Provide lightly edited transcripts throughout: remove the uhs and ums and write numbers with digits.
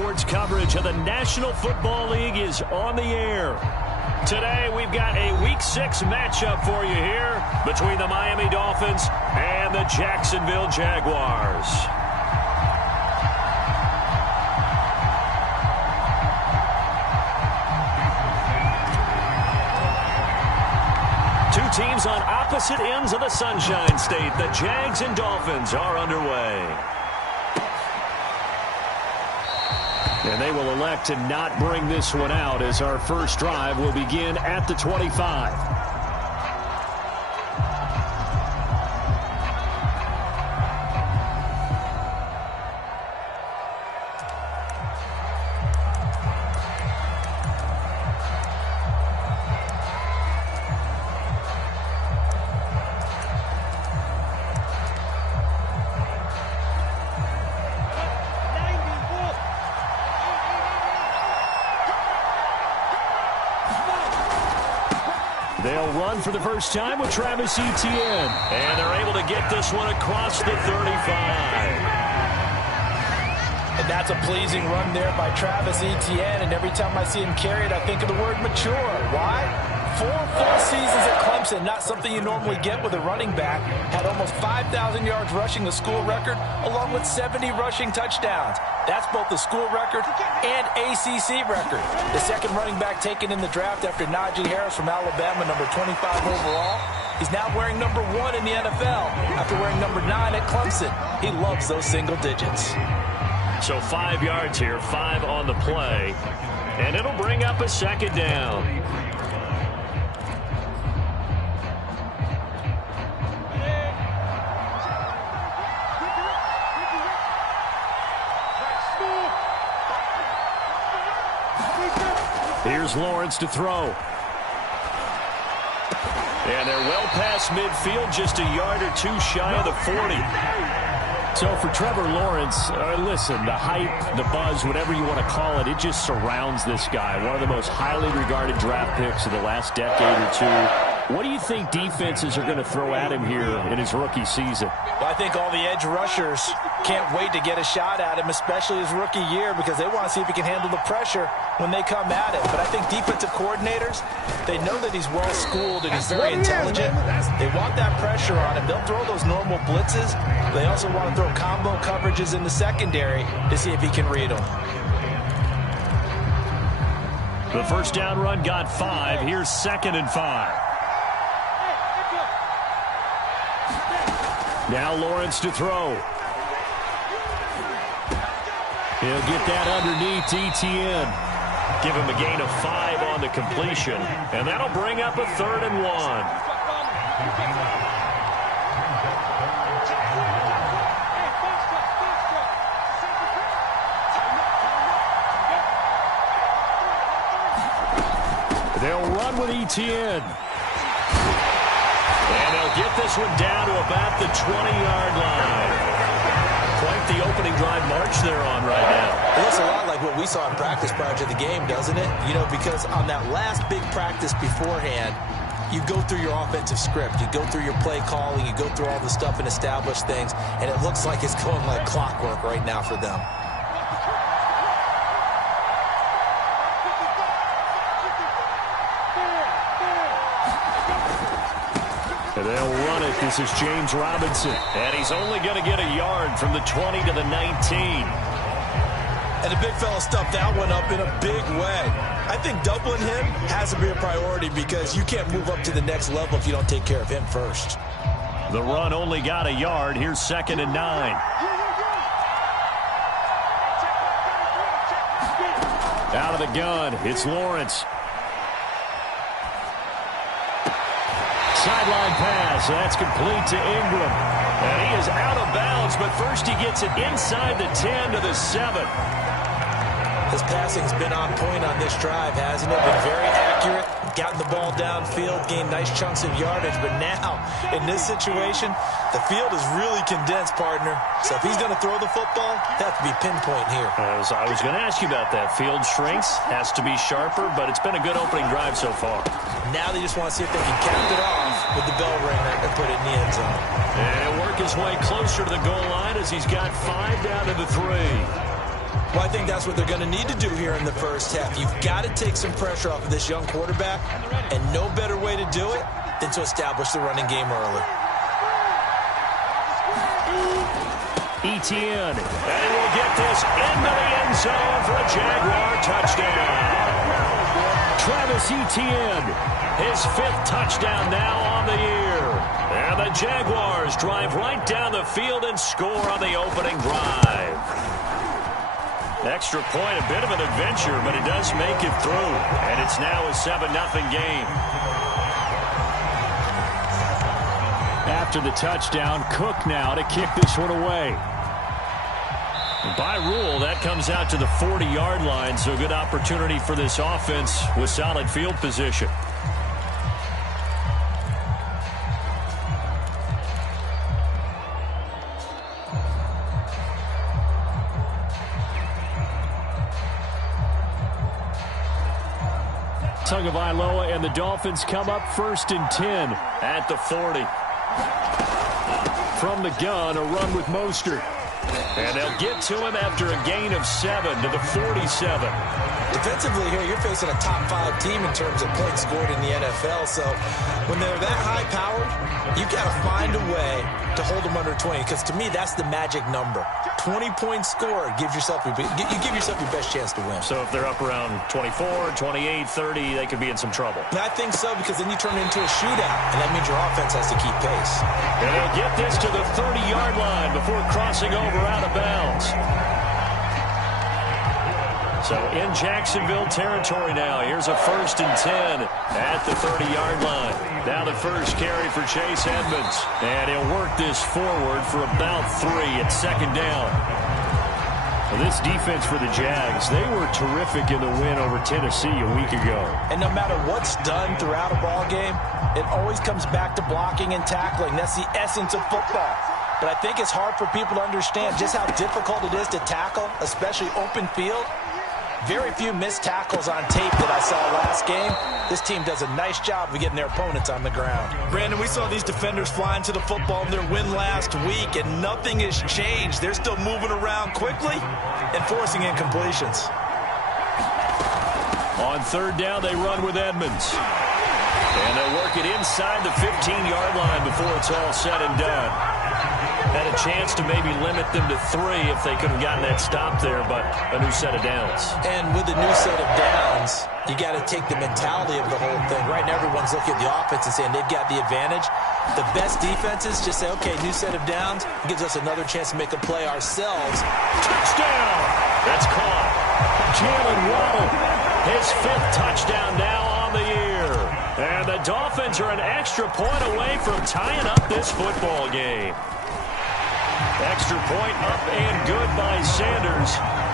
Sports coverage of the National Football League is on the air. Today, we've got a Week 6 matchup for you here between the Miami Dolphins and the Jacksonville Jaguars. Two teams on opposite ends of the Sunshine State. The Jags and Dolphins are underway. And they will elect to not bring this one out as our first drive will begin at the 25. They'll run for the first time with Travis Etienne. And they're able to get this one across the 35. And that's a pleasing run there by Travis Etienne. And every time I see him carry it, I think of the word mature. Why? 4 full seasons at Clemson, not something you normally get with a running back. Had almost 5,000 yards rushing, the school record, along with 70 rushing touchdowns. That's both the school record and ACC record. The second running back taken in the draft after Najee Harris from Alabama, number 25 overall. He's now wearing number 1 in the NFL after wearing number 9 at Clemson. He loves those single digits. So 5 yards here, 5 on the play. And it'll bring up a second down. Here's Lawrence to throw. And they're well past midfield, just a yard or two shy of the 40. So for Trevor Lawrence, listen, the hype, the buzz, whatever you want to call it, it just surrounds this guy. One of the most highly regarded draft picks of the last decade or two. What do you think defenses are going to throw at him here in his rookie season? Well, I think all the edge rushers can't wait to get a shot at him, especially his rookie year, because they want to see if he can handle the pressure when they come at him. But I think defensive coordinators, they know that he's well-schooled and he's very intelligent. They want that pressure on him. They'll throw those normal blitzes. They also want to throw combo coverages in the secondary to see if he can read them. The first down run got 5. Here's 2nd and 5. Now Lawrence to throw. He'll get that underneath Etienne. Give him a gain of 5 on the completion. And that'll bring up a 3rd and 1. They'll run with Etienne. And they'll get this one down to about the 20-yard line. Quite the opening drive march they're on right now. It looks a lot like what we saw in practice prior to the game, doesn't it? You know, because on that last big practice beforehand, you go through your offensive script. You go through your play calling. You go through all the stuff and establish things. And it looks like it's going like clockwork right now for them. And they'll run it. This is James Robinson. And he's only going to get a yard from the 20 to the 19. And the big fella stuffed that one up in a big way. I think doubling him has to be a priority because you can't move up to the next level if you don't take care of him first. The run only got a yard. Here's 2nd and 9. Out of the gun, it's Lawrence. Sideline pass. That's complete to Ingram. And he is out of bounds, but first he gets it inside the 10 to the 7. His passing's been on point on this drive, hasn't it? Been very accurate, gotten the ball downfield, gained nice chunks of yardage. But now, in this situation, the field is really condensed, partner. So if he's going to throw the football, that has to be pinpoint here. As I was going to ask you about that. Field shrinks, has to be sharper, but it's been a good opening drive so far. Now they just want to see if they can cap it off with the bell ringer and put it in the end zone. And he'll work his way closer to the goal line as he's got 5 down to the 3. Well, I think that's what they're going to need to do here in the first half. You've got to take some pressure off of this young quarterback, and no better way to do it than to establish the running game early. Etienne, and he will get this into the end zone for a Jaguar touchdown. Travis Etienne, his 5th touchdown now on the year. And the Jaguars drive right down the field and score on the opening drive. Extra point, a bit of an adventure, but it does make it through. And it's now a 7-0 game. After the touchdown, Cook now to kick this one away. By rule, that comes out to the 40-yard line, so good opportunity for this offense with solid field position. Tagovailoa and the Dolphins come up 1st and 10 at the 40. From the gun, a run with Mostert. And they'll get to him after a gain of 7 to the 47. Defensively here, you're facing a top 5 team in terms of points scored in the NFL. So when they're that high-powered, you've got to find a way to hold them under 20. Because to me, that's the magic number. 20 points scored gives yourself you give yourself your best chance to win. So if they're up around 24, 28, 30, they could be in some trouble. I think so, because then you turn it into a shootout, and that means your offense has to keep pace. And they'll get this to the 30-yard line before crossing over out of bounds. So in Jacksonville territory now. Here's a 1st and 10 at the 30-yard line. Now the first carry for Chase Edmonds. And he'll work this forward for about 3 at 2nd down. Well, this defense for the Jags, they were terrific in the win over Tennessee a week ago. And no matter what's done throughout a ball game, it always comes back to blocking and tackling. That's the essence of football. But I think it's hard for people to understand just how difficult it is to tackle, especially open field. Very few missed tackles on tape that I saw last game. This team does a nice job of getting their opponents on the ground. Brandon, we saw these defenders flying to the football in their win last week, and nothing has changed. They're still moving around quickly and forcing incompletions. On 3rd down, they run with Edmonds. And they'll work it inside the 15-yard line before it's all said and done. Had a chance to maybe limit them to 3 if they could have gotten that stop there, but a new set of downs. And with a new set of downs, you got to take the mentality of the whole thing. Right now, everyone's looking at the offense and saying they've got the advantage. The best defenses just say, okay, new set of downs gives us another chance to make a play ourselves. Touchdown! That's caught. Jalen Waddle, his 5th touchdown now on the year. And the Dolphins are an extra point away from tying up this football game. Extra point up and good by Sanders.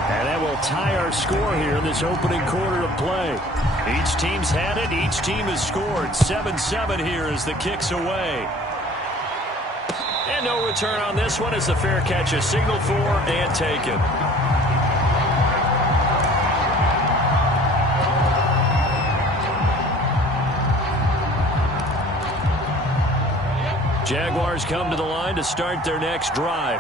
And that will tie our score here in this opening quarter of play. Each team's had it. Each team has scored. 7-7 here as the kick's away. And no return on this one as the fair catch is signaled for and taken. Jaguars come to the line to start their next drive.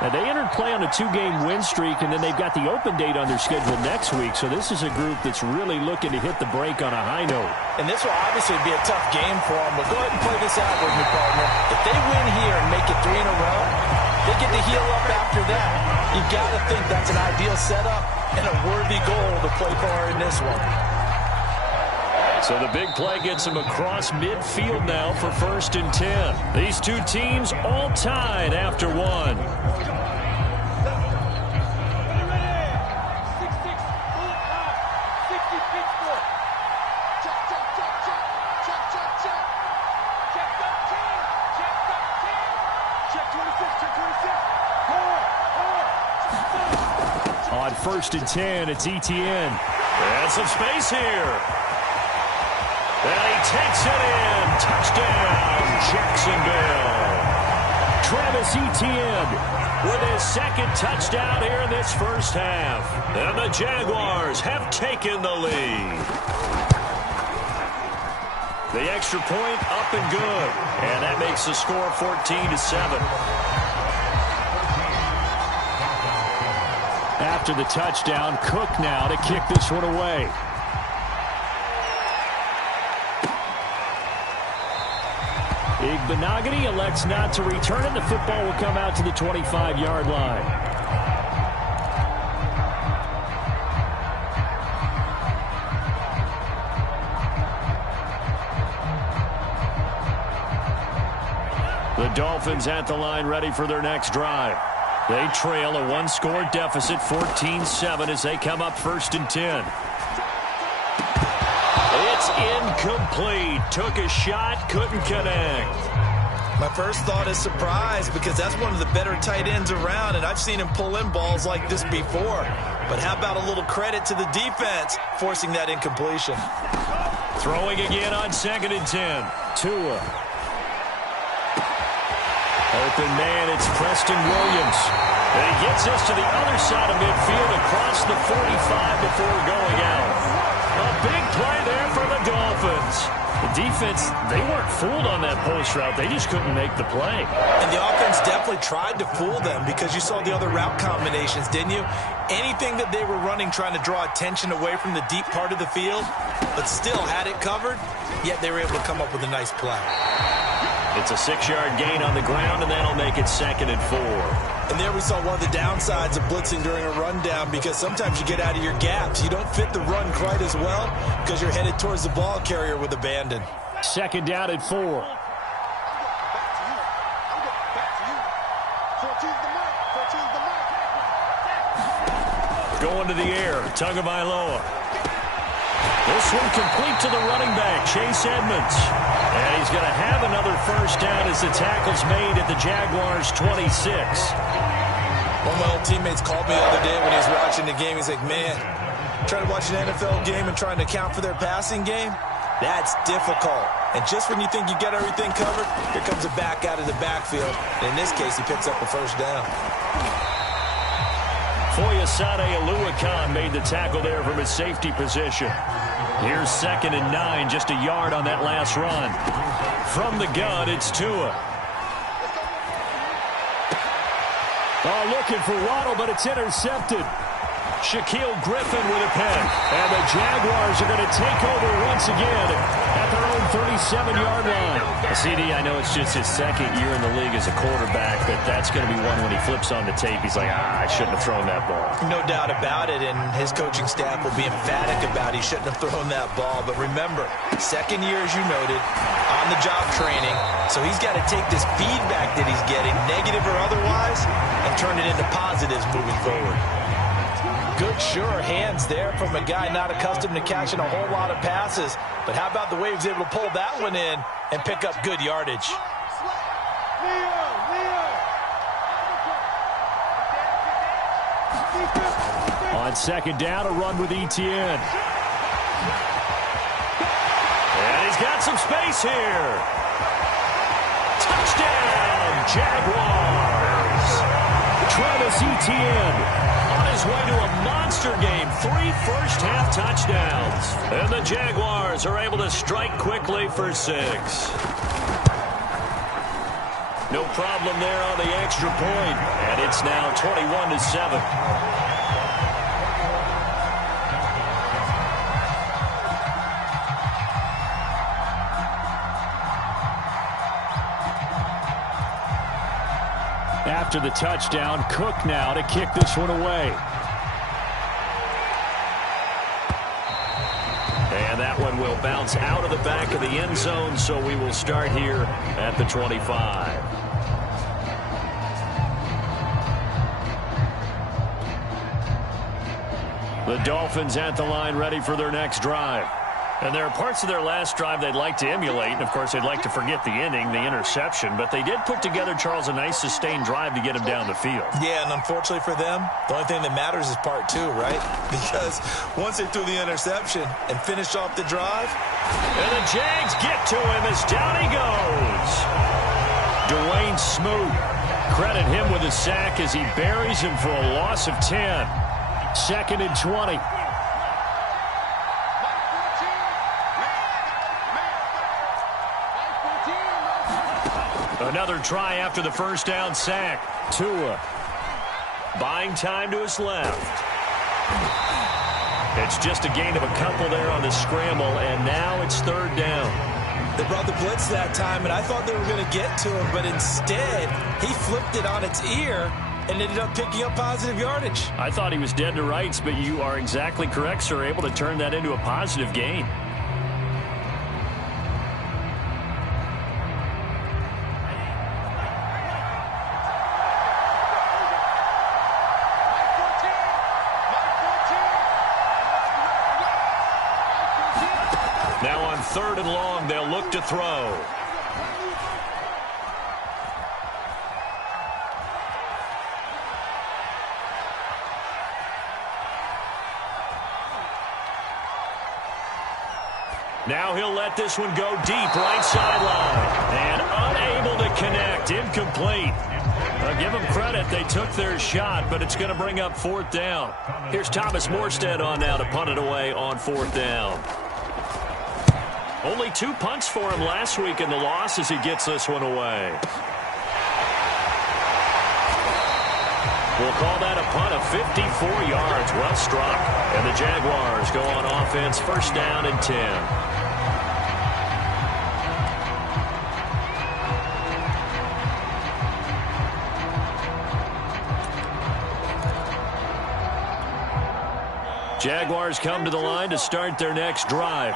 Now, they entered play on a 2-game win streak, and then they've got the open date on their schedule next week. So this is a group that's really looking to hit the break on a high note. And this will obviously be a tough game for them, but go ahead and play this out with me, partner. If they win here and make it 3 in a row, they get to heal up after that. You've got to think that's an ideal setup and a worthy goal to play for in this one. So the big play gets them across midfield now for 1st and 10. These two teams all tied after 1. On 1st and 10, it's Etienne. And some space here. And he takes it in. Touchdown, Jacksonville. Travis Etienne with his 2nd touchdown here in this first half. And the Jaguars have taken the lead. The extra point up and good. And that makes the score 14-7. After the touchdown, Cook now to kick this one away. Igbenogany elects not to return it. The football will come out to the 25-yard line. The Dolphins at the line ready for their next drive. They trail a one-score deficit, 14-7, as they come up 1st and 10. It's incomplete. Took a shot, couldn't connect. My first thought is surprise, because that's one of the better tight ends around, and I've seen him pull in balls like this before. But how about a little credit to the defense forcing that incompletion? Throwing again on 2nd and 10. Tua. Open man, it's Preston Williams. And he gets us to the other side of midfield across the 45 before going out. A big play there for the Dolphins. The defense, they weren't fooled on that post route. They just couldn't make the play. And the offense definitely tried to fool them, because you saw the other route combinations, didn't you? Anything that they were running trying to draw attention away from the deep part of the field, but still had it covered, yet they were able to come up with a nice play. It's a 6-yard gain on the ground, and that'll make it 2nd and 4. And there we saw one of the downsides of blitzing during a rundown, because sometimes you get out of your gaps. You don't fit the run quite as well because you're headed towards the ball carrier with abandon. 2nd down at 4. Going to the air, Tagovailoa. This one complete to the running back, Chase Edmonds. And he's going to have another 1st down as the tackle's made at the Jaguars' 26. One of my old teammates called me the other day when he was watching the game. He's like, man, trying to watch an NFL game and trying to account for their passing game, that's difficult. And just when you think you get everything covered, here comes a back out of the backfield. And in this case, he picks up a 1st down. Foyesade Oluwakan made the tackle there from his safety position. Here's 2nd and 9, just a yard on that last run. From the gun, it's Tua. Oh, looking for Waddle, but it's intercepted. Shaquille Griffin with a pick. And the Jaguars are going to take over once again at their own 37-yard line. CD, I know it's just his 2nd year in the league as a quarterback, but that's going to be one when he flips on the tape. He's like, I shouldn't have thrown that ball. No doubt about it, and his coaching staff will be emphatic about he shouldn't have thrown that ball. But remember, 2nd year, as you noted, on-the-job training, so he's got to take this feedback that he's getting, negative or otherwise, and turn it into positives moving forward. Good, sure hands there from a guy not accustomed to catching a whole lot of passes. But how about the way he was able to pull that one in and pick up good yardage? On 2nd down, a run with Etienne. And he's got some space here. Touchdown, Jaguars. Travis Etienne on his way to a monster game. 3 first-half touchdowns. And the Jaguars are able to strike quickly for 6. No problem there on the extra point. And it's now 21-7. After the touchdown, Cook now to kick this one away. And that one will bounce out of the back of the end zone, so we will start here at the 25. The Dolphins at the line ready for their next drive. And there are parts of their last drive they'd like to emulate. And, of course, they'd like to forget the ending, the interception. But they did put together, Charles, a nice sustained drive to get him down the field. Yeah, and unfortunately for them, the only thing that matters is part 2, right? Because once they threw the interception and finished off the drive. And the Jags get to him as down he goes. Dwayne Smoot, credit him with a sack as he buries him for a loss of 10. 2nd and 20. Another try after the 1st down sack. Tua buying time to his left. It's just a gain of a couple there on the scramble, and now it's third down. They brought the blitz that time, and I thought they were going to get to him, but instead, he flipped it on its ear and ended up picking up positive yardage. I thought he was dead to rights, but you are exactly correct, sir, able to turn that into a positive gain. Now on 3rd and long, they'll look to throw. Now he'll let this one go deep, right sideline. And unable to connect, incomplete. Give them credit, they took their shot, but it's going to bring up 4th down. Here's Thomas Morstead on now to punt it away on 4th down. Only 2 punts for him last week in the loss as he gets this one away. We'll call that a punt of 54 yards. Well struck. And the Jaguars go on offense, 1st down and 10. Jaguars come to the line to start their next drive.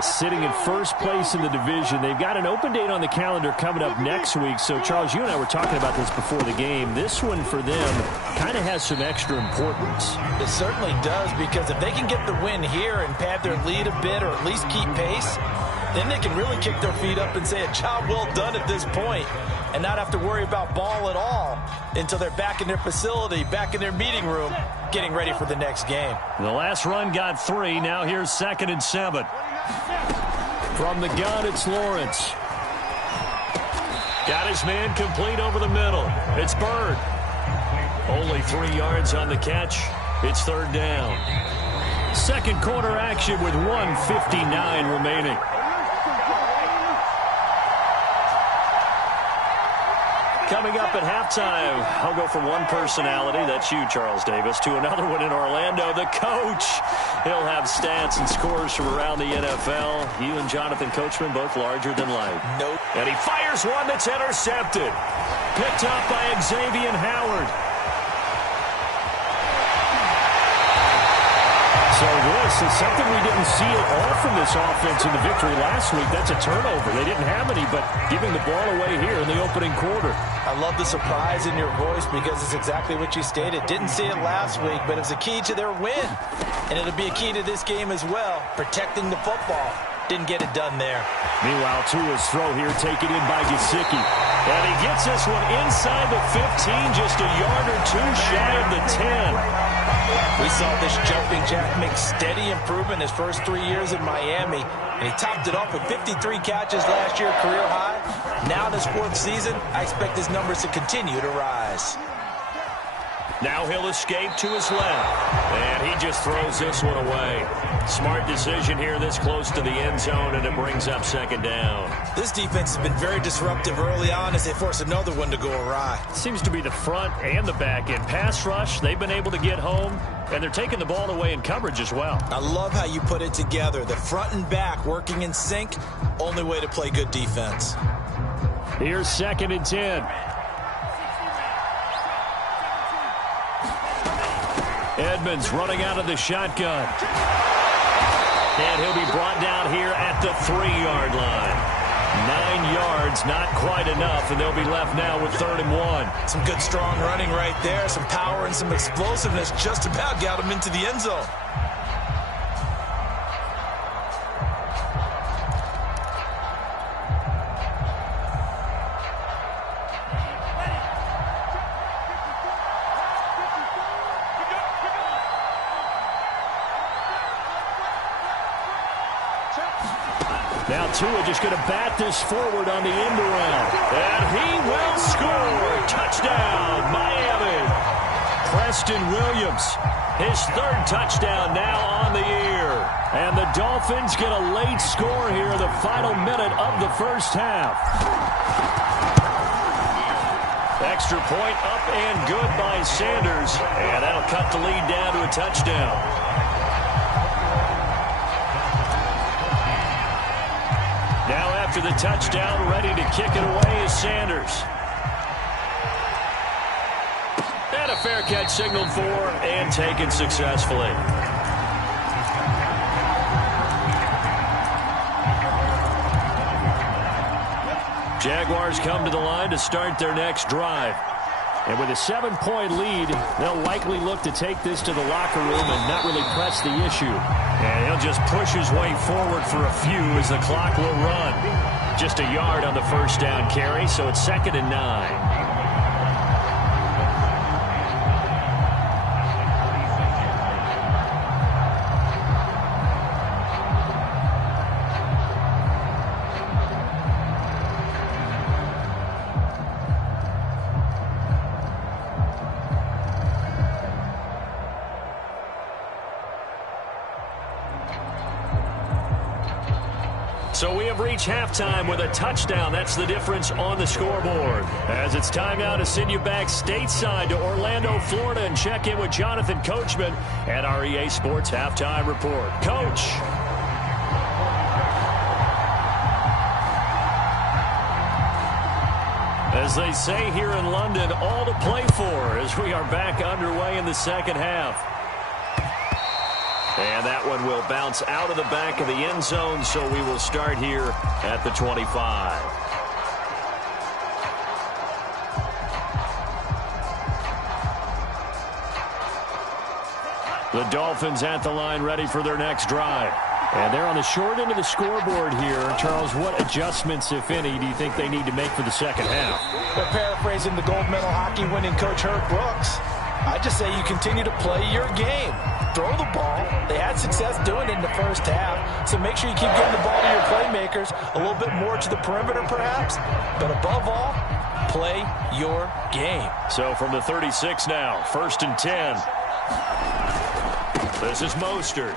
Sitting in 1st place in the division. They've got an open date on the calendar coming up next week. So, Charles, you and I were talking about this before the game. This one for them kind of has some extra importance. It certainly does, because if they can get the win here and pad their lead a bit or at least keep pace, then they can really kick their feet up and say a job well done at this point and not have to worry about ball at all until they're back in their facility, back in their meeting room, getting ready for the next game. The last run got 3. Now here's 2nd and 7. From the gun, it's Lawrence. Got his man complete over the middle. It's Bird. Only 3 yards on the catch. It's 3rd down. 2nd quarter action with 1:59 remaining. Coming up at halftime, I'll go from one personality, that's you, Charles Davis, to another one in Orlando, the coach. He'll have stats and scores from around the NFL. You and Jonathan Coachman, both larger than life. Nope. And he fires one that's intercepted. Picked up by Xavier Howard. So this is something we didn't see at all from this offense in the victory last week. That's a turnover. They didn't have any, but giving the ball away here in the opening quarter. I love the surprise in your voice because it's exactly what you stated. Didn't see it last week, but it was a key to their win. And it'll be a key to this game as well, protecting the football. Didn't get it done there. Meanwhile, Tua's throw here taken in by Gesicki. And he gets this one inside the 15, just a yard or 2 shy of the 10. We saw this jumping jack make steady improvement his first 3 years in Miami, and he topped it off with 53 catches last year, career high. Now in his 4th season, I expect his numbers to continue to rise. Now he'll escape to his left, and he just throws this one away. Smart decision here this close to the end zone, and it brings up 2nd down. This defense has been very disruptive early on as they force another one to go awry. Seems to be the front and the back end. Pass rush, they've been able to get home, and they're taking the ball away in coverage as well. I love how you put it together. The front and back working in sync, only way to play good defense. Here's 2nd and 10. Edmonds running out of the shotgun. And he'll be brought down here at the 3-yard line. 9 yards, not quite enough, and they'll be left now with 3rd and 1. Some good strong running right there. Some power and some explosiveness just about got him into the end zone. Now Tua just going to bat this forward on the end around. And he will score. Touchdown, Miami. Preston Williams, his 3rd touchdown now on the year. And the Dolphins get a late score here, the final minute of the first half. Extra point up and good by Sanders. And that'll cut the lead down to a touchdown. Now after the touchdown, ready to kick it away is Sanders. And a fair catch signaled for and taken successfully. Jaguars come to the line to start their next drive. And with a 7-point lead, they'll likely look to take this to the locker room and not really press the issue. And he'll just push his way forward for a few as the clock will run. Just a yard on the first down carry, so it's 2nd and 9. So we have reached halftime with a touchdown. That's the difference on the scoreboard. As it's time now to send you back stateside to Orlando, Florida, and check in with Jonathan Coachman at our EA Sports Halftime Report. Coach. As they say here in London, all to play for as we are back underway in the second half. And that one will bounce out of the back of the end zone, so we will start here at the 25. The Dolphins at the line ready for their next drive. And they're on the short end of the scoreboard here. Charles, what adjustments, if any, do you think they need to make for the second half? They're paraphrasing the gold medal hockey winning coach Herb Brooks. I just say you continue to play your game. Throw the ball. They had success doing it in the first half, so make sure you keep getting the ball to your playmakers, a little bit more to the perimeter perhaps, but above all, play your game. So from the 36 now, 1st and 10. This is Mostert.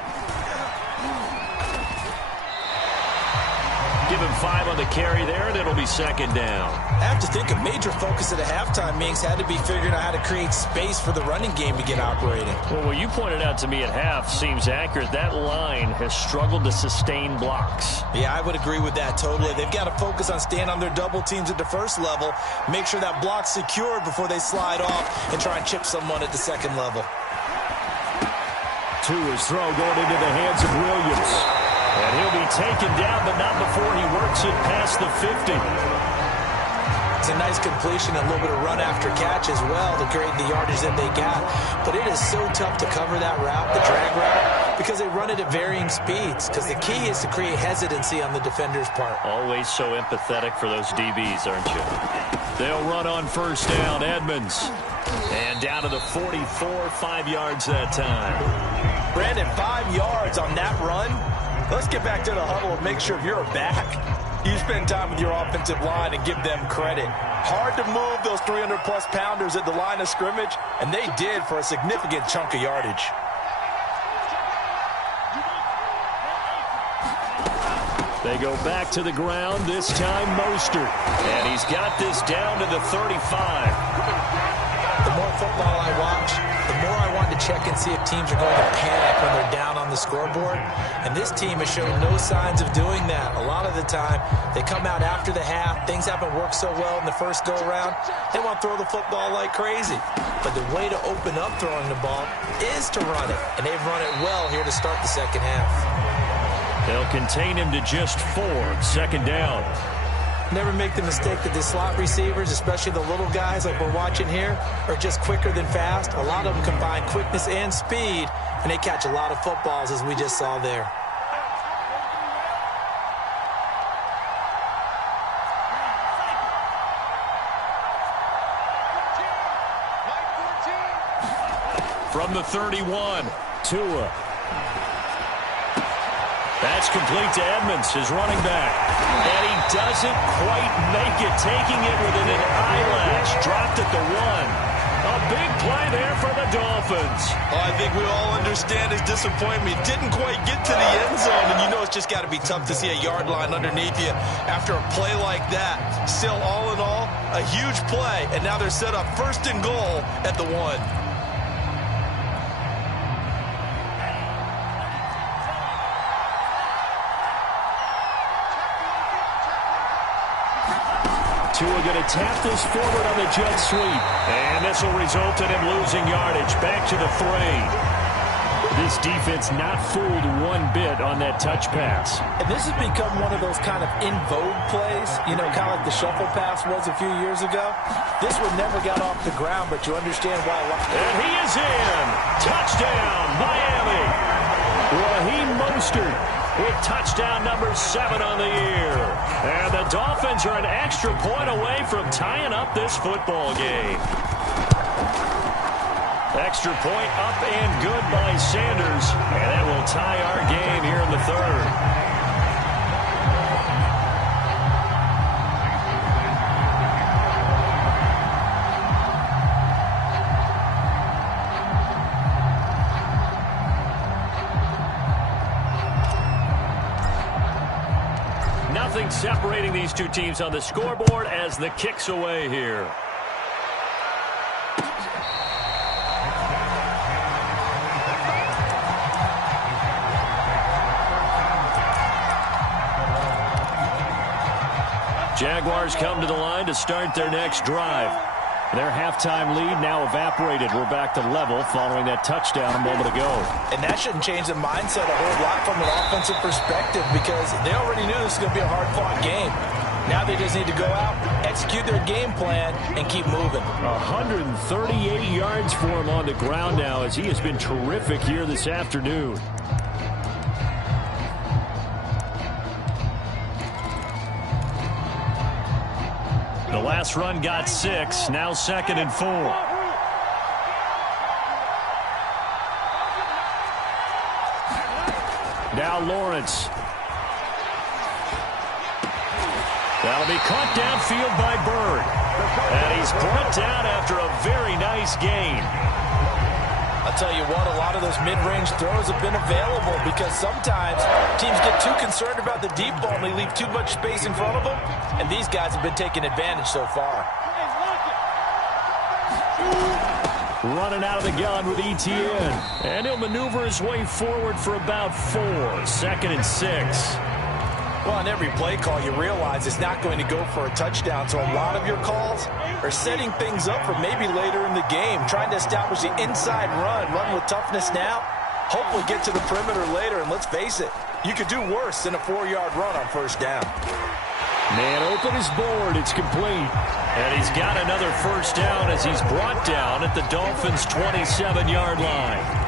Give him 5 on the carry there, and it'll be 2nd down. I have to think a major focus at the halftime means had to be figuring out how to create space for the running game to get operating. Well, what you pointed out to me at half seems accurate. That line has struggled to sustain blocks. Yeah, I would agree with that totally. They've got to focus on staying on their double teams at the first level, make sure that block's secured before they slide off and try and chip someone at the second level. To his throw going into the hands of Williams. And he'll be taken down, but not before he works it past the 50. It's a nice completion, a little bit of run after catch as well to create the yardage that they got. But it is so tough to cover that route, the drag route, because they run it at varying speeds. Because the key is to create hesitancy on the defender's part. Always so empathetic for those DBs, aren't you? They'll run on first down, Edmonds. And down to the 44, 5 yards that time. Brandon, 5 yards on that run. Let's get back to the huddle and make sure if you're back, you spend time with your offensive line and give them credit. Hard to move those 300-plus pounders at the line of scrimmage, and they did for a significant chunk of yardage. They go back to the ground, this time Mostert. And he's got this down to the 35. The more football I watch, the more I want to check and see if teams are going to panic when they're down on the scoreboard. And this team has shown no signs of doing that. A lot of the time, they come out after the half. Things haven't worked so well in the first go-around. They want to throw the football like crazy. But the way to open up throwing the ball is to run it. And they've run it well here to start the second half. They'll contain him to just 4, 2nd down. Never make the mistake that the slot receivers, especially the little guys like we're watching here, are just quicker than fast. A lot of them combine quickness and speed, and they catch a lot of footballs, as we just saw there. From the 31, Tua. That's complete to Edmonds, his running back. And he doesn't quite make it, taking it within an eyelash. Dropped at the 1. A big play there for the Dolphins. Oh, I think we all understand his disappointment. Didn't quite get to the end zone, and you know it's just got to be tough to see a yard line underneath you after a play like that. Still, all in all, a huge play, and now they're set up 1st and goal at the 1. Tua going to tap this forward on the jet sweep. And this will result in him losing yardage. Back to the 3. This defense not fooled one bit on that touch pass. And this has become one of those kind of in vogue plays, you know, kind of like the shuffle pass was a few years ago. This one never got off the ground, but you understand why. And he is in. Touchdown, Miami. Raheem Mostert with touchdown number 7 on the year. And the Dolphins are an extra point away from tying up this football game. Extra point up and good by Sanders. And that will tie our game here in the 3rd. Nothing separating these two teams on the scoreboard as the kick's away here. Jaguars come to the line to start their next drive. Their halftime lead now evaporated. We're back to level following that touchdown a moment ago. And that shouldn't change the mindset a whole lot from an offensive perspective because they already knew this was going to be a hard-fought game. Now they just need to go out, execute their game plan, and keep moving. 138 yards for him on the ground now as he has been terrific here this afternoon. The last run got 6, now 2nd and 4. Now Lawrence. That'll be caught downfield by Bird. And he's brought down after a very nice gain. I'll tell you what, a lot of those mid-range throws have been available because sometimes teams get too concerned about the deep ball and they leave too much space in front of them, and these guys have been taking advantage so far. Running out of the gun with Etienne, and he'll maneuver his way forward for about 4, 2nd and 6. Well, on every play call, you realize it's not going to go for a touchdown, so a lot of your calls are setting things up for maybe later in the game, trying to establish the inside run with toughness now, hopefully get to the perimeter later, and let's face it, you could do worse than a 4-yard run on 1st down. Man open his board, it's complete. And he's got another 1st down as he's brought down at the Dolphins' 27-yard line.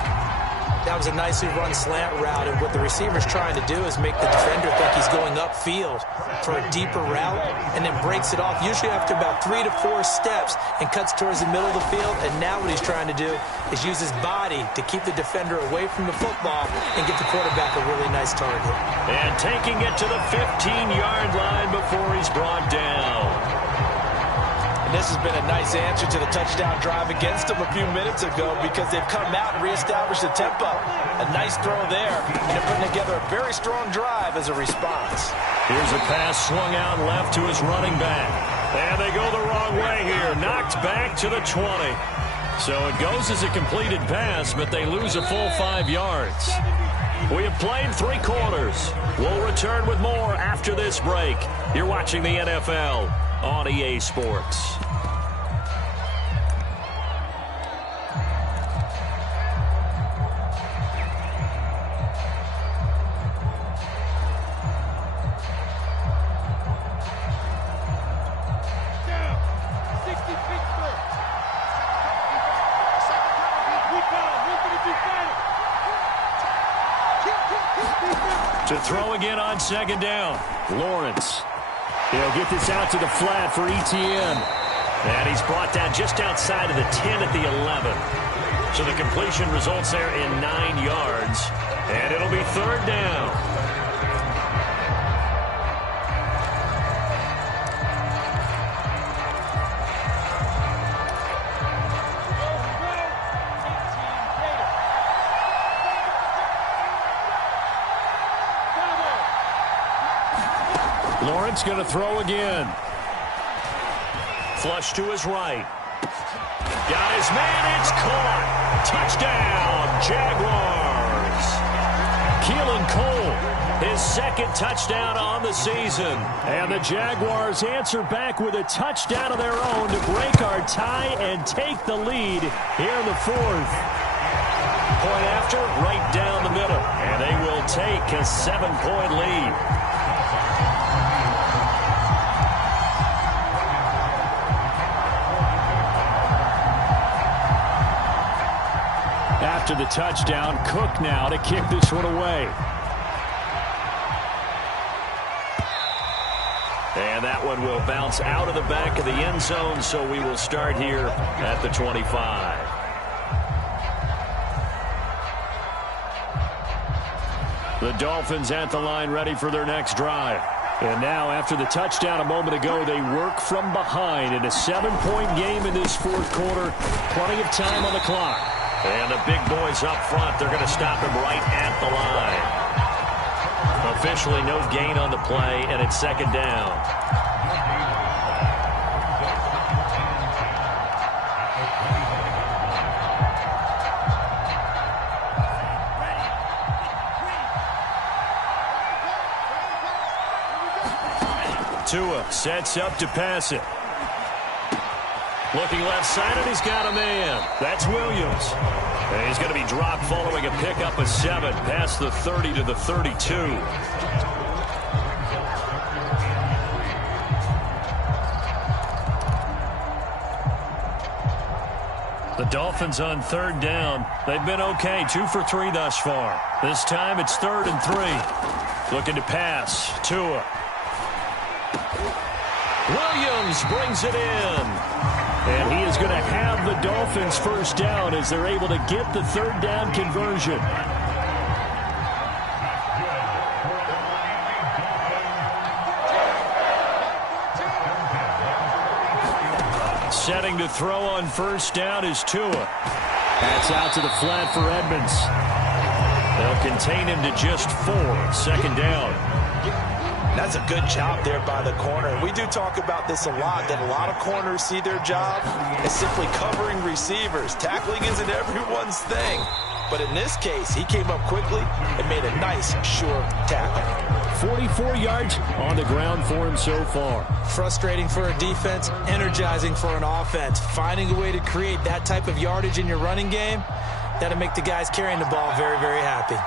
That was a nicely run slant route, and what the receiver's trying to do is make the defender think he's going upfield for a deeper route, and then breaks it off, usually after about 3 to 4 steps, and cuts towards the middle of the field. And now what he's trying to do is use his body to keep the defender away from the football and get the quarterback a really nice target. And taking it to the 15-yard line before he's brought down. And this has been a nice answer to the touchdown drive against them a few minutes ago because they've come out and reestablished the tempo. A nice throw there, and they're putting together a very strong drive as a response. Here's a pass swung out left to his running back. And they go the wrong way here. Knocked back to the 20. So it goes as a completed pass, but they lose a full 5 yards. We have played 3 quarters. We'll return with more after this break. You're watching the NFL on EA Sports. To throw again on 2nd down. Lawrence. He'll get this out to the flat for Etienne. And he's brought down just outside of the 10 at the 11. So the completion results there in 9 yards. And it'll be 3rd down. Lawrence going to throw again. Flush to his right. Got his man. It's caught. Touchdown, Jaguars. Keelan Cole, his second touchdown on the season. And the Jaguars answer back with a touchdown of their own to break our tie and take the lead here in the fourth. Point after, right down the middle. And they will take a 7-point lead. After the touchdown, Cook now to kick this one away. And that one will bounce out of the back of the end zone, so we will start here at the 25. The Dolphins at the line ready for their next drive. And now, after the touchdown a moment ago, they work from behind in a 7-point game in this fourth quarter. Plenty of time on the clock. And the big boys up front, they're going to stop him right at the line. Officially no gain on the play, and it's second down. Tua sets up to pass it. Looking left side, and he's got a man. That's Williams. And he's going to be dropped following a pickup of 7 past the 30 to the 32. The Dolphins on third down. They've been okay, 2 for 3 thus far. This time it's 3rd and 3. Looking to pass. Tua. Williams brings it in. And he is going to have the Dolphins first down as they're able to get the third down conversion. Setting to throw on first down is Tua. That's out to the flat for Edmonds. They'll contain him to just 4. Second down. That's a good job there by the corner. We do talk about this a lot, that a lot of corners see their job as simply covering receivers. Tackling isn't everyone's thing. But in this case, he came up quickly and made a nice, sure tackle. 44 yards on the ground for him so far. Frustrating for a defense, energizing for an offense. Finding a way to create that type of yardage in your running game, that'll make the guys carrying the ball very, very happy.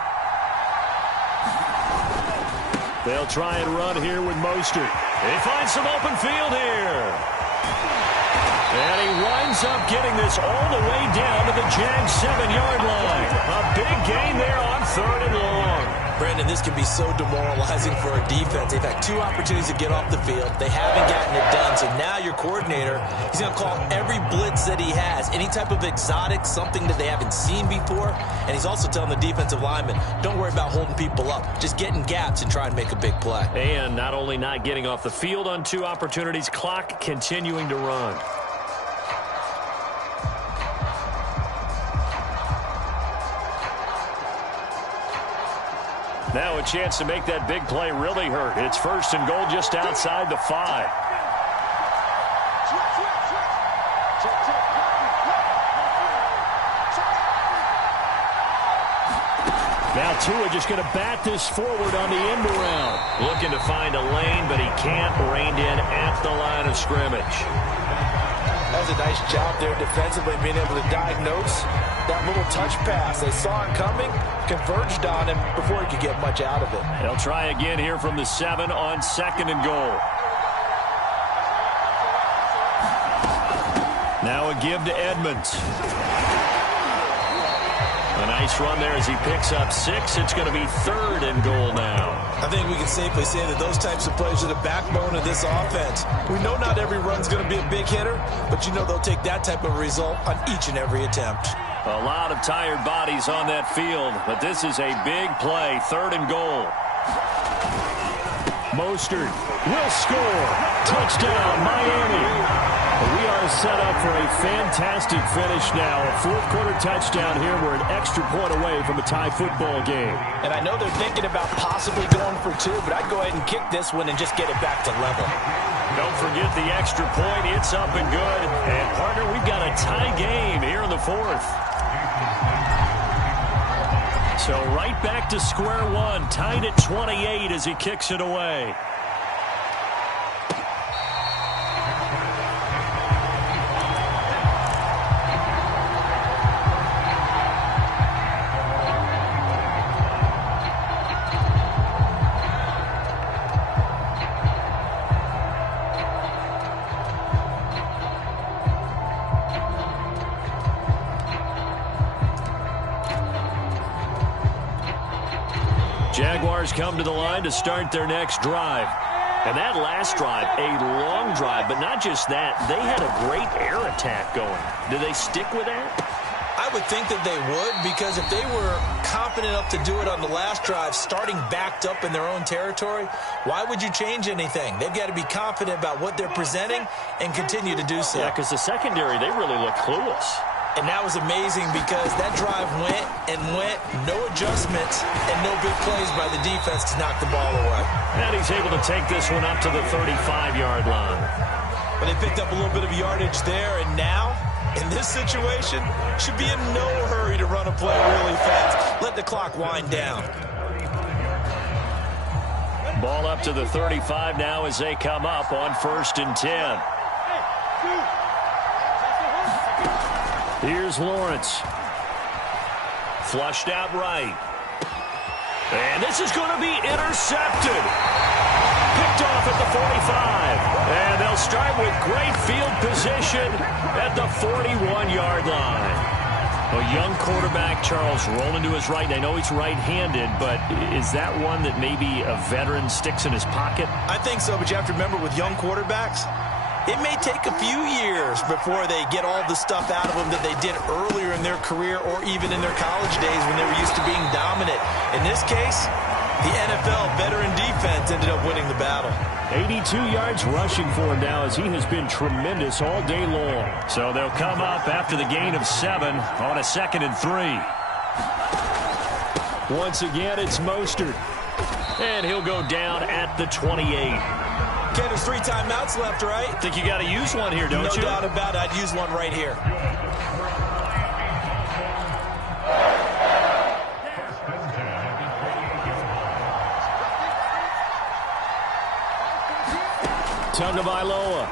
They'll try and run here with Mostert. He finds some open field here. And he winds up getting this all the way down to the Jags 7-yard line. A big gain there on 3rd and long. Brandon, this can be so demoralizing for a defense. They've had 2 opportunities to get off the field. They haven't gotten it done. So now your coordinator, he's going to call every blitz that he has, any type of exotic, something that they haven't seen before. And he's also telling the defensive lineman, don't worry about holding people up. Just get in gaps and try and make a big play. And not only not getting off the field on 2 opportunities, clock continuing to run. Now a chance to make that big play really hurt. It's 1st and goal just outside the 5. Now Tua just going to bat this forward on the end around. Looking to find a lane, but he can't. Reined in at the line of scrimmage. That was a nice job there defensively, being able to diagnose that little touch pass. They saw it coming, converged on him before he could get much out of it. They'll try again here from the 7 on 2nd and goal. Now a give to Edmonds. A nice run there as he picks up 6. It's going to be 3rd and goal now. I think we can safely say that those types of plays are the backbone of this offense. We know not every run's going to be a big hitter, but you know they'll take that type of result on each and every attempt. A lot of tired bodies on that field, but this is a big play. 3rd and goal. Mostert will score. Touchdown, Miami. We are set up for a fantastic finish now. A fourth-quarter touchdown here. We're an extra point away from a tie football game. And I know they're thinking about possibly going for two, but I'd go ahead and kick this one and just get it back to level. Don't forget the extra point. It's up and good. And, partner, we've got a tie game here in the fourth. So right back to square one, tied at 28 as he kicks it away. Jaguars come to the line to start their next drive. And that last drive, a long drive, but not just that, they had a great air attack going. Do they stick with that? I would think that they would, because if they were confident enough to do it on the last drive, starting backed up in their own territory, why would you change anything? They've got to be confident about what they're presenting and continue to do so. Yeah, because the secondary, they really look clueless. And that was amazing because that drive went and went, no adjustments, and no big plays by the defense to knock the ball away. And he's able to take this one up to the 35-yard line. But they picked up a little bit of yardage there, and now, in this situation, should be in no hurry to run a play really fast. Let the clock wind down. Ball up to the 35 now as they come up on 1st and 10. Here's Lawrence. Flushed out right. And this is going to be intercepted. Picked off at the 45. And they'll start with great field position at the 41-yard line. A young quarterback, Charles, rolling to his right. I know he's right-handed, but is that one that maybe a veteran sticks in his pocket? I think so, but you have to remember with young quarterbacks, it may take a few years before they get all the stuff out of them that they did earlier in their career or even in their college days when they were used to being dominant. In this case, the NFL veteran defense ended up winning the battle. 82 yards rushing for him now as he has been tremendous all day long. So they'll come up after the gain of 7 on a 2nd and 3. Once again, it's Mostert. And he'll go down at the 28. Okay, there's 3 timeouts left, right? Think you got to use one here, don't you? No doubt about it. I'd use one right here. Tagovailoa.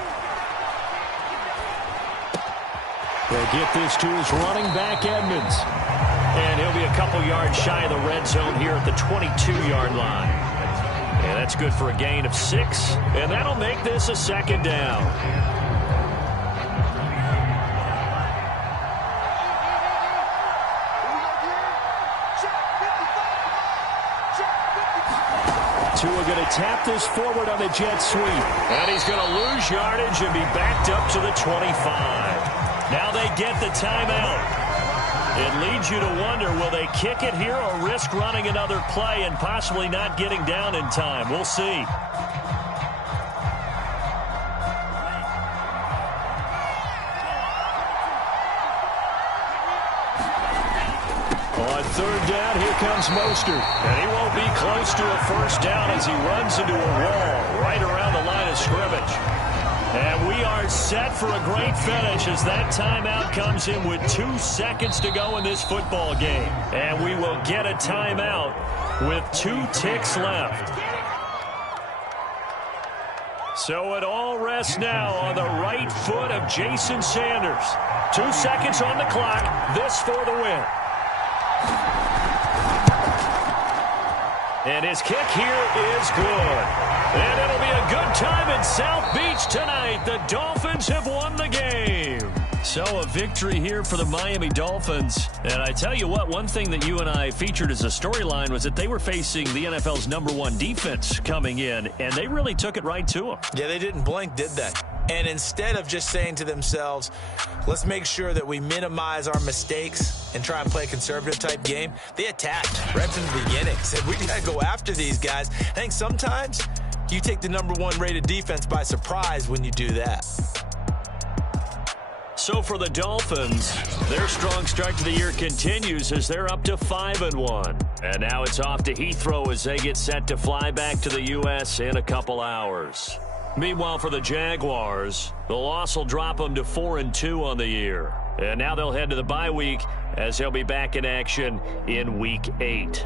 They'll get this to his running back, Edmonds. And he'll be a couple yards shy of the red zone here at the 22-yard line. And that's good for a gain of 6. And that'll make this a 2nd down. Tua going to tap this forward on the jet sweep. And he's going to lose yardage and be backed up to the 25. Now they get the timeout. It leads you to wonder, will they kick it here or risk running another play and possibly not getting down in time? We'll see. On 3rd down, here comes Mostert. And he won't be close to a 1st down as he runs into a wall right around the line of scrimmage. And we are set for a great finish as that timeout comes in with 2 seconds to go in this football game. And we will get a timeout with 2 ticks left. So it all rests now on the right foot of Jason Sanders. 2 seconds on the clock. This for the win. And his kick here is good. And it'll be a good time in South Beach tonight. The Dolphins have won the game. So a victory here for the Miami Dolphins. And I tell you what, one thing that you and I featured as a storyline was that they were facing the NFL's #1 defense coming in, and they really took it right to them. Yeah, they didn't blink, did they? And instead of just saying to themselves, let's make sure that we minimize our mistakes and try and play a conservative-type game, they attacked right from the beginning. Said, we got to go after these guys. I think sometimes you take the #1 rated defense by surprise when you do that. So for the Dolphins, their strong start to the year continues as they're up to 5-1. And now it's off to Heathrow as they get set to fly back to the U.S. in a couple hours. Meanwhile, for the Jaguars, the loss will drop them to 4-2 on the year. And now they'll head to the bye week as they'll be back in action in Week 8.